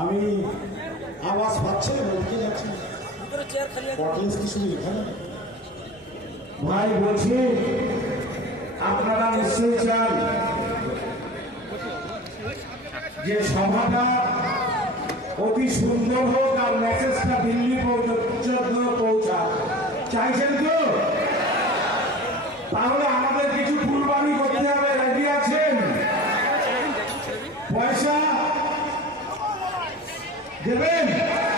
আমি আওয়াজ পাচ্ছি এখানে ভাই বলছি, আপনারা নিশ্চয়ই চান যে সভাটা অতি সুন্দর হোক আর মেসেজটা দিল্লি পর্যন্ত পৌঁছা চাইছেন তো? তাহলে Poisha. Devin.